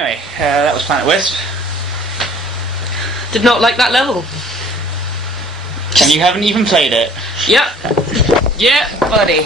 Anyway, that was Planet Wisp. Did not like that level. And you haven't even played it. Yep. Yeah, buddy.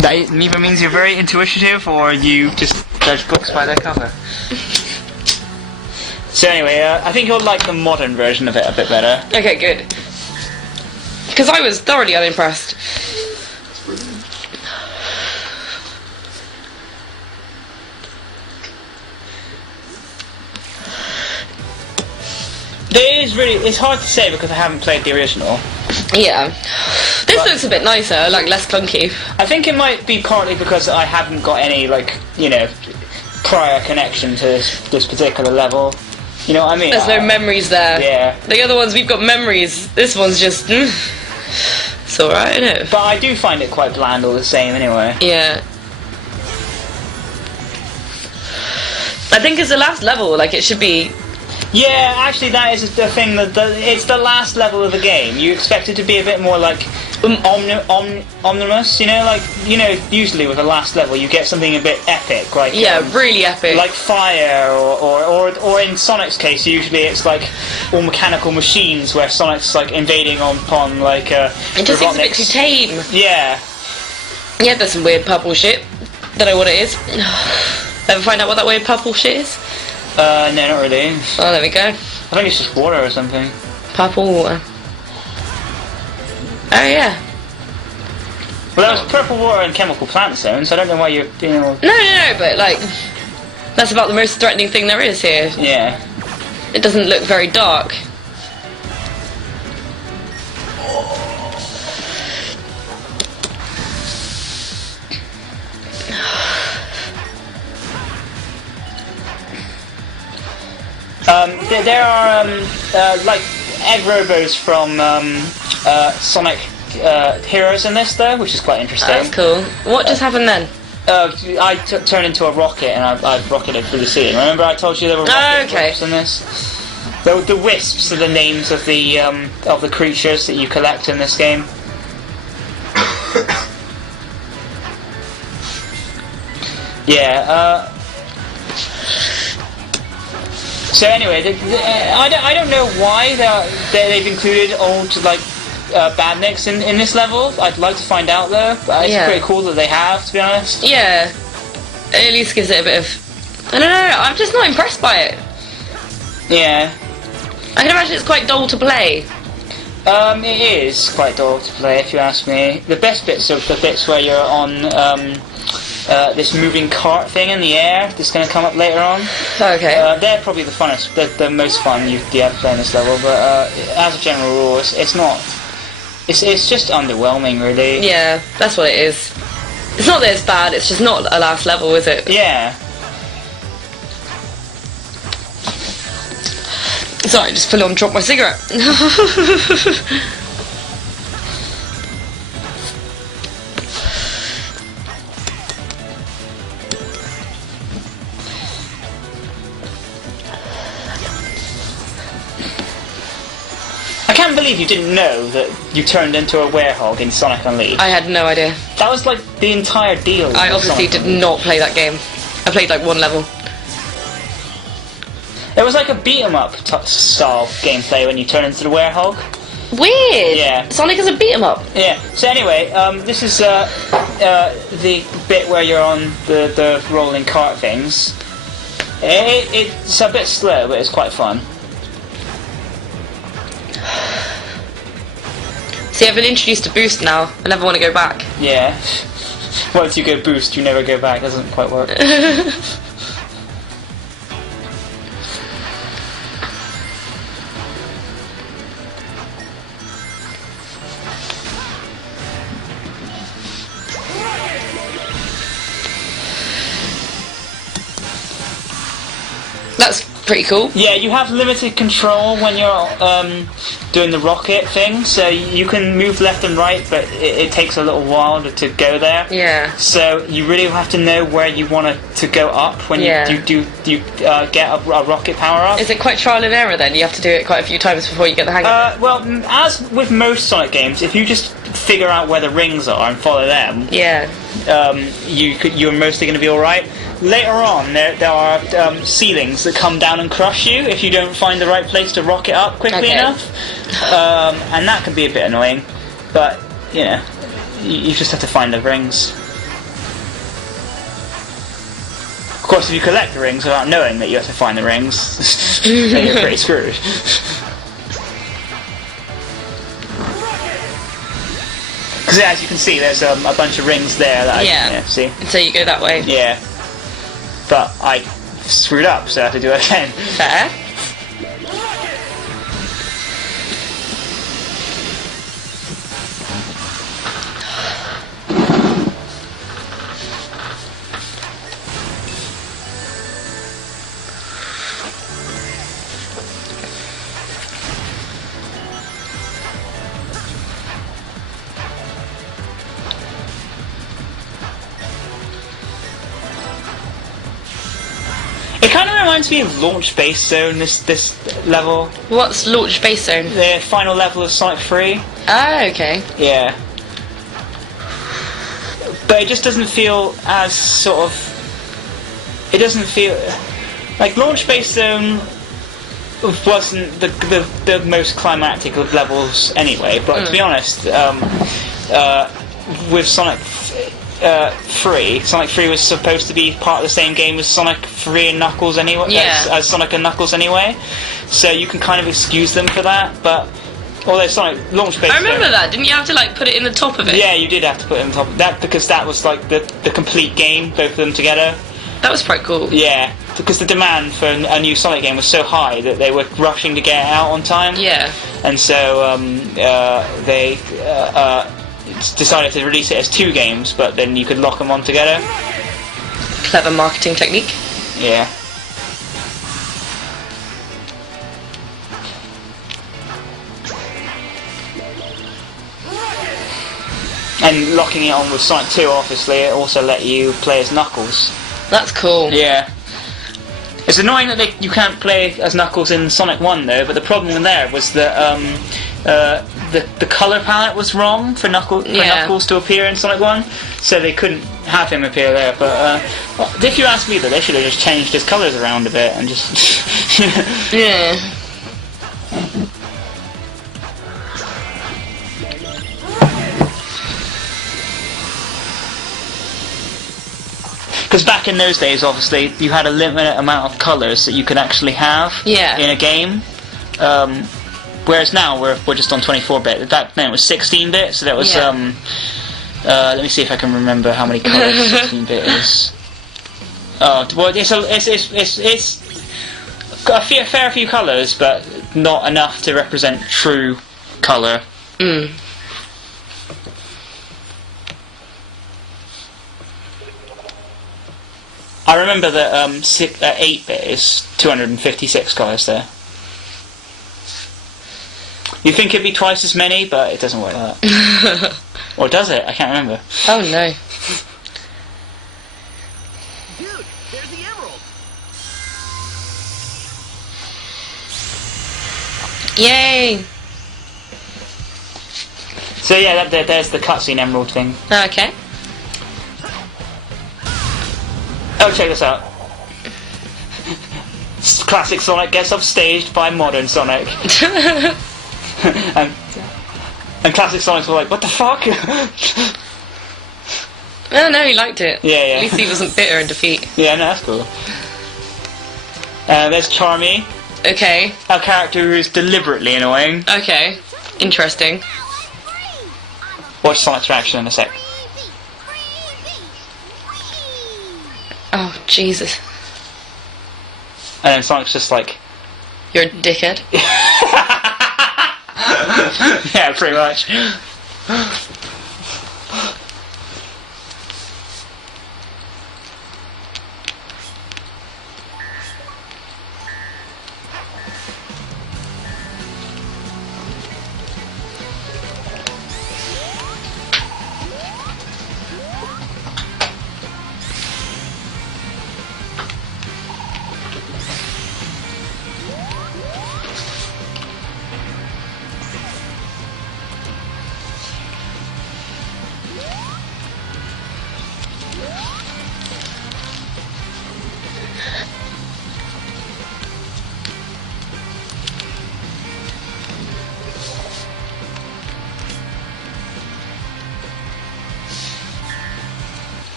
That either means you're very intuitive or you just judge books by their cover. So anyway, I think you'll like the modern version of it a bit better. Okay, good. Because I was thoroughly unimpressed. It's hard to say because I haven't played the original. Yeah. This looks a bit nicer, like less clunky. I think it might be partly because I haven't got any, prior connection to this particular level. You know what I mean? There's no memories there. Yeah. The other ones, we've got memories. This one's just... it's alright, isn't it? But I do find it quite bland all the same anyway. Yeah. I think it's the last level, like it should be... Yeah, actually that is the thing, it's the last level of the game. You expect it to be a bit more like omnibus, usually with the last level you get something a bit epic, like... Yeah, really epic. Like fire, or in Sonic's case, usually it's like all mechanical machines where Sonic's like invading upon like... it just seems a bit too tame. Yeah. Yeah, there's some weird purple shit. Don't know what it is. Ever find out what that weird purple shit is? No, not really. Oh, there we go. I think it's just water or something. Purple water. Oh, yeah. Well, there was purple water and chemical plant zones, so I don't know why you're being all... No, but, like, that's about the most threatening thing there is here. Yeah. It doesn't look very dark. There are, like, egg robos from Sonic Heroes in this, though, which is quite interesting. That's cool. What just happened then? I turned into a rocket and I rocketed through the ceiling. Remember I told you there were rocket wisps in this? The wisps are the names of the creatures that you collect in this game. Yeah, so anyway, I don't know why they've included old badniks in this level. I'd like to find out though. But it's pretty cool that they have, to be honest. Yeah, it at least gives it a bit of... I don't know, I'm just not impressed by it. Yeah. I can imagine it's quite dull to play. It is quite dull to play if you ask me. The best bits are the bits where you're on this moving cart thing in the air that's going to come up later on. Okay. They're probably the funnest, the most fun you ever play in this level, but as a general rule, it's not... It's just underwhelming, really. Yeah, that's what it is. It's not that it's bad, it's just not a last level, is it? Yeah. Sorry, I just full on dropped my cigarette. I can't believe you didn't know that you turned into a werehog in Sonic Unleashed. I had no idea. That was like the entire deal. I obviously did not play that game. I played like one level. It was like a beat-em-up style gameplay when you turn into the werehog. Weird! Yeah. Sonic is a beat-em-up. Yeah. So anyway, this is the bit where you're on the rolling cart things. It's a bit slow, but it's quite fun. See, I've been introduced to Boost now. I never want to go back. Yeah. Once you go Boost, you never go back. Doesn't quite work. That's pretty cool. Yeah, you have limited control when you're doing the rocket thing, so you can move left and right, but it takes a little while to go there. Yeah. So you really have to know where you want to go up when you get a rocket power up. Is it quite trial and error then? You have to do it quite a few times before you get the hang of it? Well, as with most Sonic games, if you just figure out where the rings are and follow them, yeah, you're mostly going to be alright. later on, there are ceilings that come down and crush you if you don't find the right place to rocket up quickly enough. And that can be a bit annoying, but you know, you just have to find the rings. Of course, if you collect the rings without knowing that you have to find the rings, then you're pretty screwed. Because as you can see, there's a bunch of rings there that I see. So you go that way. Yeah. But I screwed up, so I have to do it again. Fair. It kind of reminds me of Launch Base Zone, this level. What's Launch Base Zone? The final level of Sonic 3. Ah, okay. Yeah. But it just doesn't feel as sort of... It doesn't feel... Like, Launch Base Zone wasn't the most climactic of levels anyway, but to be honest, with Sonic 3, Sonic 3 was supposed to be part of the same game as Sonic 3 and Knuckles anyway, as Sonic and Knuckles anyway, so you can kind of excuse them for that, but although Sonic Launch Base... I remember that, didn't you have to like put it in the top of it? Yeah, you did have to put it in the top of that, because that was like the complete game, both of them together. That was quite cool. Yeah, because the demand for a new Sonic game was so high that they were rushing to get it out on time. Yeah. And so they decided to release it as 2 games, but then you could lock them on together. Clever marketing technique. Yeah. And locking it on with Sonic 2, obviously, it also let you play as Knuckles. That's cool. Yeah. It's annoying that you can't play as Knuckles in Sonic 1 though, but the problem there was that the colour palette was wrong for Knuckles to appear in Sonic 1, so they couldn't have him appear there. But if you ask me, though, they should have just changed his colours around a bit and just... Yeah. Because back in those days, obviously, you had a limited amount of colours that you could actually have in a game. Whereas now we're just on 24-bit. Back then it was 16-bit, so that was let me see if I can remember how many colours 16-bit is. Well, it's got a fair few colours, but not enough to represent true colour. Mm. I remember that 8-bit is 256 colours there. You think it'd be twice as many, but it doesn't work like that. Or does it? I can't remember. Oh no. Dude, there's the emerald. Yay! So yeah, there's the cutscene emerald thing. Okay. Oh, check this out. Classic Sonic gets upstaged by modern Sonic. and classic Sonics were like, what the fuck? Oh no, he liked it. Yeah. At least he wasn't bitter in defeat. Yeah, no, that's cool. There's Charmy. Okay. A character who is deliberately annoying. Okay. Interesting. Watch Sonic's reaction in a sec. Oh, Jesus. And then Sonic's just like... You're a dickhead. Yeah, pretty much.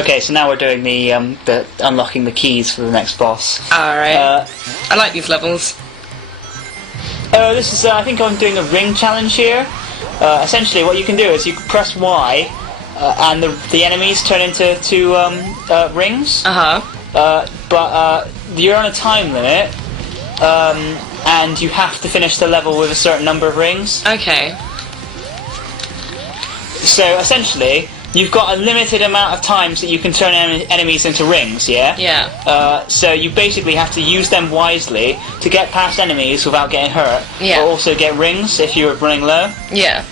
Okay, so now we're doing the unlocking the keys for the next boss. Alright. I like these levels. This is, I think I'm doing a ring challenge here. Essentially, what you can do is you can press Y, and the enemies turn into rings. But you're on a time limit, and you have to finish the level with a certain number of rings. Okay. So essentially, you've got a limited amount of times that you can turn enemies into rings, yeah? Yeah. So you basically have to use them wisely to get past enemies without getting hurt. Yeah. But also get rings if you're running low. Yeah.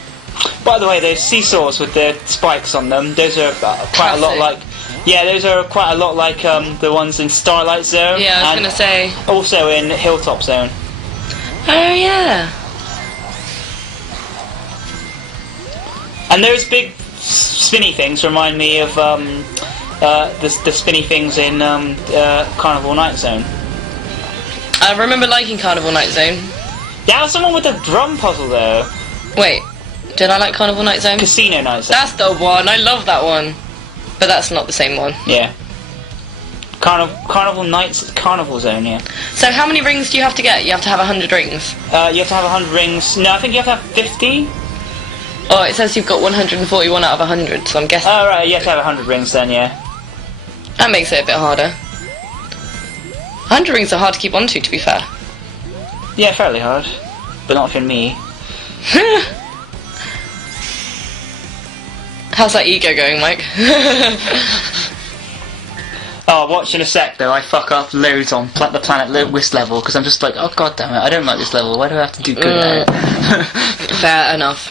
By the way, those seesaws with the spikes on them, those are quite a lot like... Yeah, those are quite a lot like the ones in Starlight Zone. Yeah, I was going to say... Also in Hilltop Zone. Oh, yeah. And those big spinny things remind me of the spinny things in Carnival Night Zone. I remember liking Carnival Night Zone. That was the one with the drum puzzle, though. Wait, did I like Carnival Night Zone? Casino Night Zone. That's the one. I love that one. But that's not the same one. Yeah. Carnival Nights, Carnival Zone, yeah. So how many rings do you have to get? You have to have 100 rings. You have to have 100 rings. No, I think you have to have 50. Oh, it says you've got 141 out of 100, so I'm guessing... Oh, right, you have to have 100 rings then, yeah. That makes it a bit harder. 100 rings are hard to keep on to be fair. Yeah, fairly hard. But not for me. How's that ego going, Mike? Oh, watch in a sec though, I fuck up loads on the Planet Whist level, because I'm just like, oh god damn it, I don't like this level, why do I have to do good at it? Fair enough.